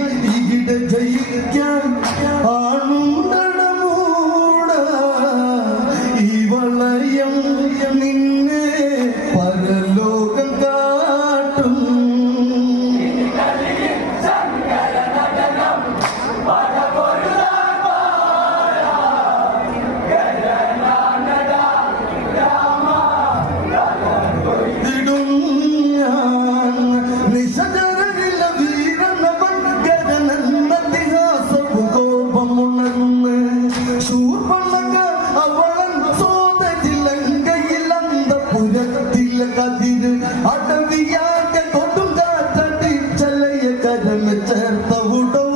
ഇവിടെ ജയിക്കാൻ ആണുണ്ടടമൂട ഈ വളയം നിന്നെ പരലോകം കാട്ടും. അടവിയാകെ കൊടുങ്കാറ്റടി ചലയ കരമ ചേർത്ത ഉടോ